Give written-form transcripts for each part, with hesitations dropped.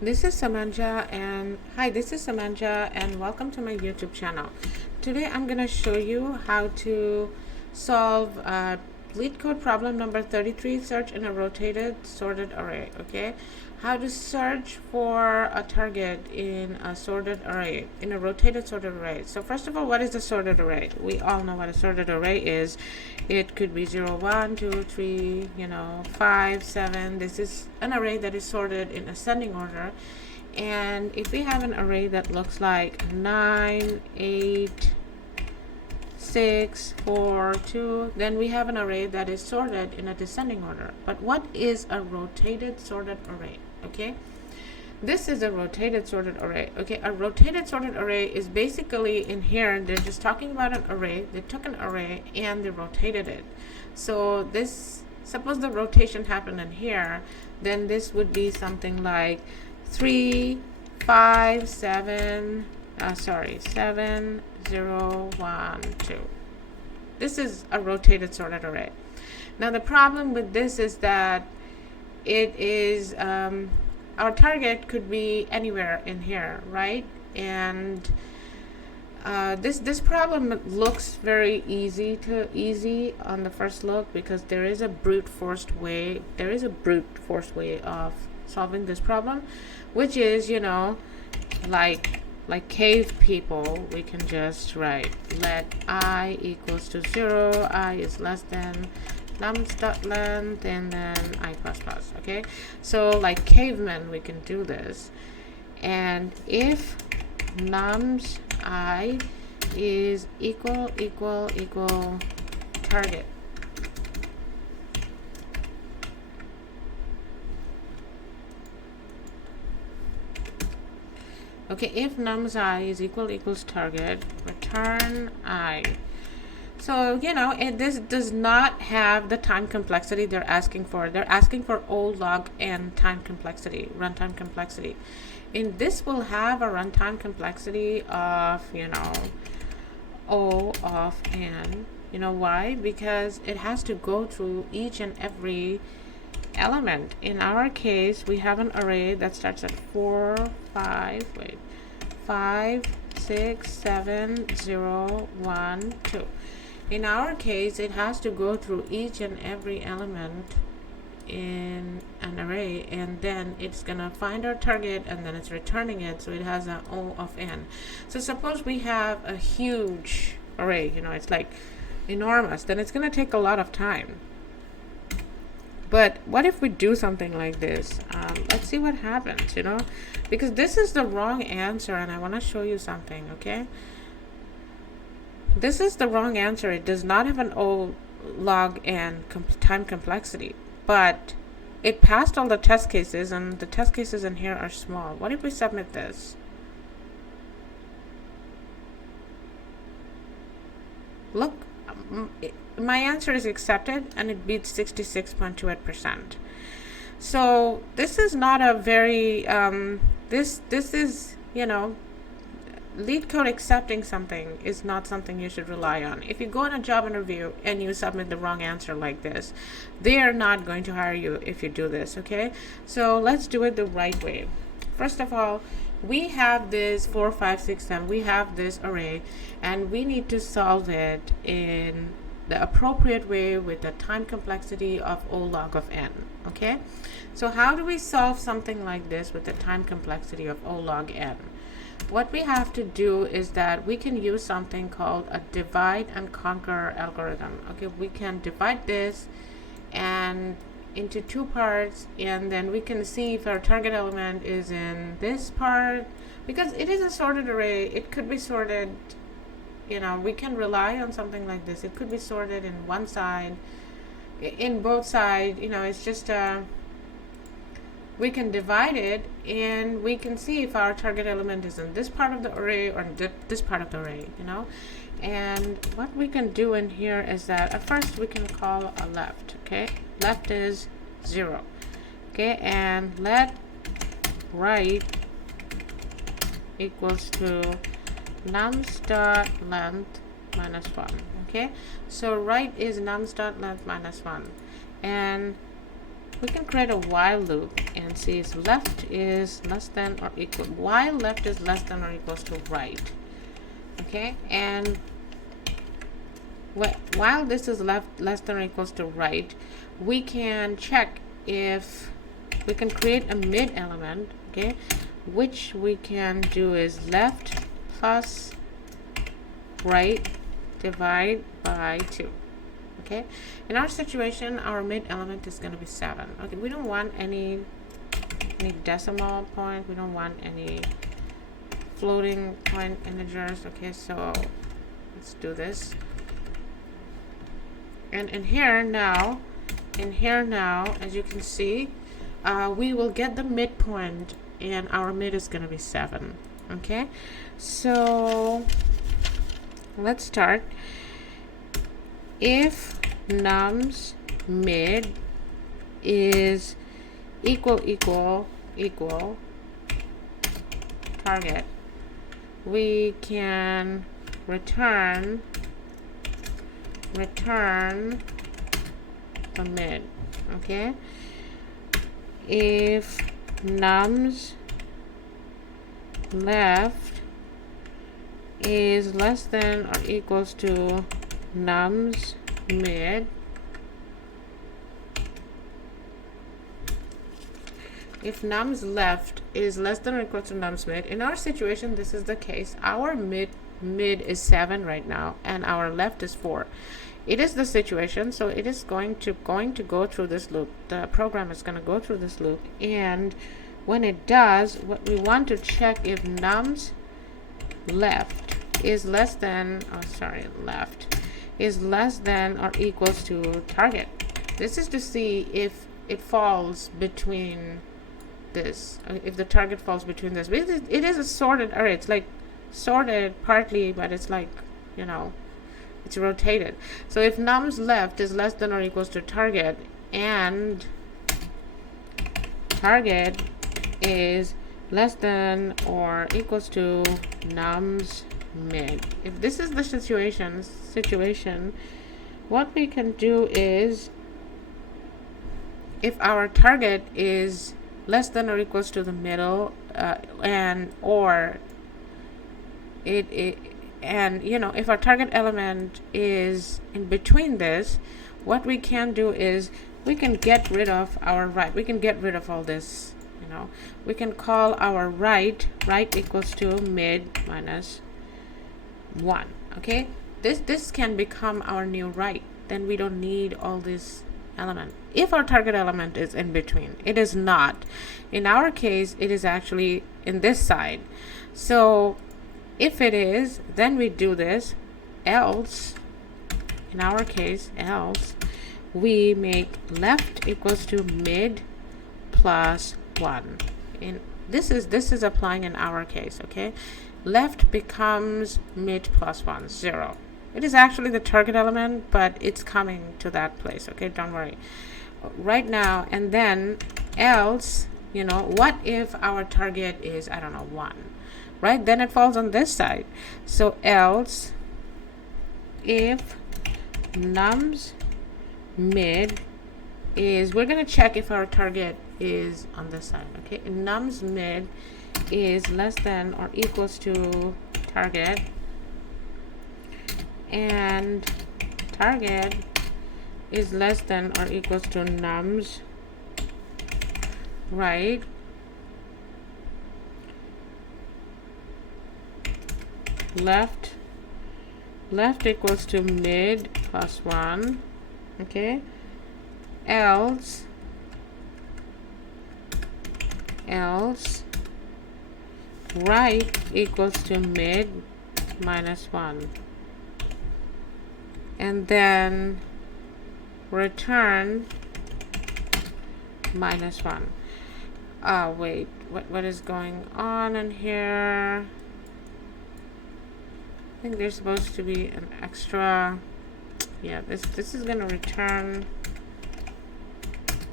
This is Samanja and welcome to my YouTube channel. Today I'm going to show you how to solve Leetcode problem number 33, search in a rotated sorted array. Okay, how to search for a target in a sorted array, in a rotated sorted array. So first of all, what is a sorted array? We all know what a sorted array is. It could be 0, 1, 2, 3, 5, 7. This is an array that is sorted in ascending order. And if we have an array that looks like 9, 8, 6, 4, 2, then we have an array that is sorted in a descending order. But what is a rotated sorted array? Okay, this is a rotated sorted array. Okay, a rotated sorted array is basically, in here they're just talking about an array. They took an array and they rotated it. So this, suppose the rotation happened in here, then this would be something like 3, 5, 7, 7, 0, 1, 2. This is a rotated sorted array. Now the problem with this is that it is our target could be anywhere in here, right? And this problem looks very easy on the first look, because there is a brute force way of solving this problem, which is, like cave people, we can just write let I equals to 0, I is less than nums.length, and then I plus plus. Okay, so like cavemen, we can do this. And if nums I is equal target, okay, if nums I is equals target, return I. So, this does not have the time complexity they're asking for. They're asking for O log n time complexity, runtime complexity. And this will have a runtime complexity of, O of n. You know why? Because it has to go through each and every element. In our case, we have an array that starts at 5, 6, 7, 0, 1, 2. In our case, it has to go through each and every element in an array, and then it's gonna find our target, and then it's returning it, so it has an O of n. So suppose we have a huge array, it's like enormous, then it's gonna take a lot of time. But what if we do something like this? Let's see what happens, because this is the wrong answer, and I want to show you something. Okay, this is the wrong answer. It does not have an O log n time complexity, but it passed all the test cases, and the test cases in here are small. What if we submit this? Look, my answer is accepted, and it beats 66.28%. So this is not a very this is, Leetcode accepting something is not something you should rely on. If you go on a job interview and you submit the wrong answer like this, they are not going to hire you if you do this. Okay, so let's do it the right way. First of all, we have this 4, 5, 6, 7. We have this array, and we need to solve it in the appropriate way with the time complexity of O log of n. Okay, so how do we solve something like this with the time complexity of O log n? What we have to do is that we can use something called a divide and conquer algorithm. Okay, we can divide this and into two parts, and then we can see if our target element is in this part. Because it is a sorted array, it could be sorted, we can rely on something like this. It could be sorted in one side, in both sides. It's just we can divide it, and we can see if our target element is in this part of the array or in this part of the array. And what we can do in here is that at first we can call a left. Okay, left is 0. Okay, and let right equals to nums.length minus 1. Okay, so right is nums.length minus 1, and we can create a while loop and see if left is less than or equal, while left is less than or equals to right. Okay, and while this is less than or equals to right, we can check if we can create a mid element, okay, which we can do is left plus right divide by 2. Okay, in our situation, our mid element is going to be 7. Okay, we don't want any decimal point, we don't want any floating point integers. Okay, so let's do this. And in here now, as you can see, we will get the midpoint, and our mid is going to be 7. Okay, so let's start. If num's mid is equal target, we can return the mid. Okay, if num's left is less than or equals to num's mid, if num's left is less than or equal to num's mid, in our situation this is the case. Our mid is 7 right now and our left is 4. It is the situation, so it is going to go through this loop. The program is going to go through this loop, and when it does, what we want to check if num's left is less than left is less than or equals to target. This is to see if it falls between this, if the target falls between this. It is a sorted array. It's like sorted partly, but it's like, you know, it's rotated. So if num's left is less than or equals to target, and target is less than or equals to num's mid, if this is the situation, what we can do is, if our target is less than or equals to the middle, and you know, if our target element is in between this, what we can do is we can get rid of our right. We can get rid of all this, you know. We can call our right equals to mid minus 1. Okay, this can become our new right. Then we don't need all this element. If our target element is in between, it is not. In our case, it is actually in this side. So if it is, then we do this. Else, in our case, else we make left equals to mid plus 1. In this is applying in our case. Okay, left becomes mid plus 1, 0. It is actually the target element, but it's coming to that place. Okay, don't worry. Right now, and then else, you know, what if our target is, I don't know, 1, right? Then it falls on this side. So else, if num's mid is, we're going to check if our target is on this side. Okay, num's mid is less than or equals to target, and target is less than or equals to num's right, left equals to mid plus 1. Okay, else right equals to mid minus 1, and then return minus 1. Wait, what is going on in here? I think there's supposed to be an extra. Yeah, this is gonna return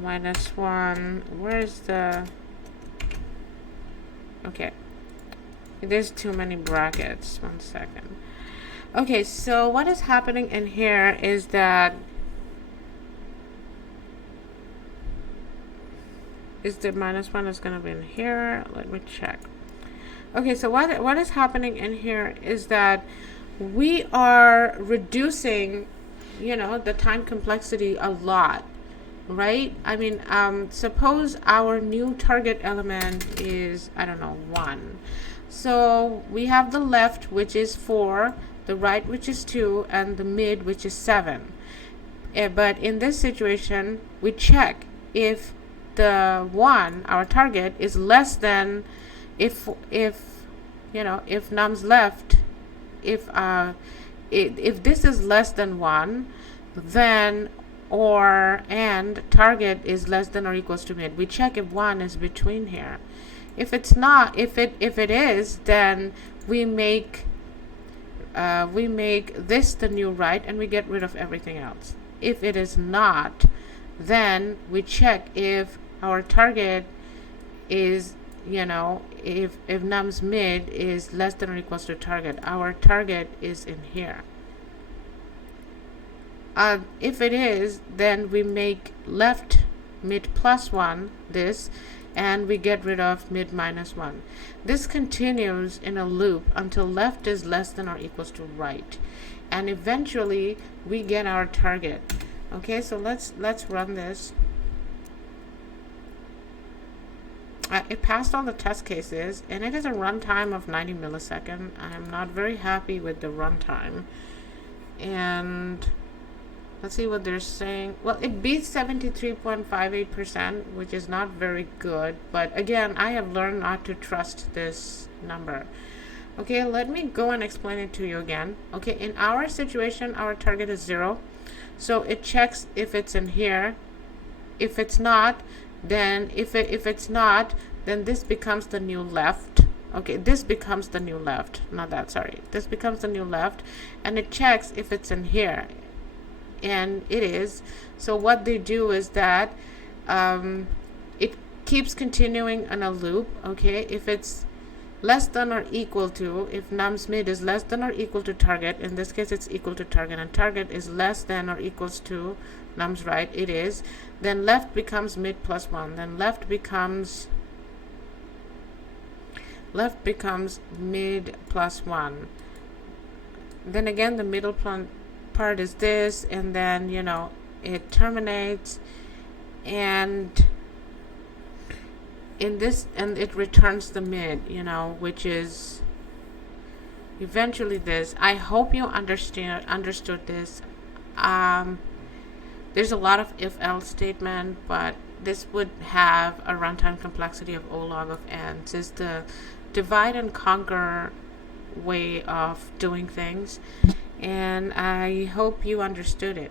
minus 1. Where's the, okay, there's too many brackets. 1 second. Okay, so what is happening in here is that is the -1 is going to be in here. Let me check. Okay, so what is happening in here is that we are reducing, the time complexity a lot, right? I mean, suppose our new target element is, I don't know, 1. So we have the left, which is 4, the right, which is 2, and the mid, which is 7. But in this situation, we check if the 1, our target, is less than, if num's left, if this is less than 1, then and target is less than or equals to mid. We check if 1 is between here. If it's not, if it is, then we make this the new right, and we get rid of everything else. If it is not, then we check if our target is, if num's mid is less than or equals to target. Our target is in here. If it is, then we make left mid +1 this, and we get rid of mid -1. This continues in a loop until left is less than or equals to right, and eventually we get our target. Okay, so let's run this. It passed all the test cases, and it has a runtime of 90 milliseconds. I'm not very happy with the runtime. And let's see what they're saying. Well, it beats 73.58%, which is not very good. But again, I have learned not to trust this number. Okay, let me go and explain it to you again. Okay, in our situation, our target is 0. So it checks if it's in here. If it's not, then if it's not, then this becomes the new left. Okay, this becomes the new left. Not that, sorry. This becomes the new left, and it checks if it's in here. And it is. So what they do is that it keeps continuing in a loop. Okay, if it's less than or equal to, if num's mid is less than or equal to target, in this case it's equal to target, and target is less than or equals to num's right, it is, then left becomes mid +1, then left becomes mid +1. Then again, the middle part is this, and then it terminates, and in this, and it returns the mid, which is eventually this. I hope you understood this. There's a lot of if-else statement, but this would have a runtime complexity of O log of n. It's the divide and conquer way of doing things, and I hope you understood it.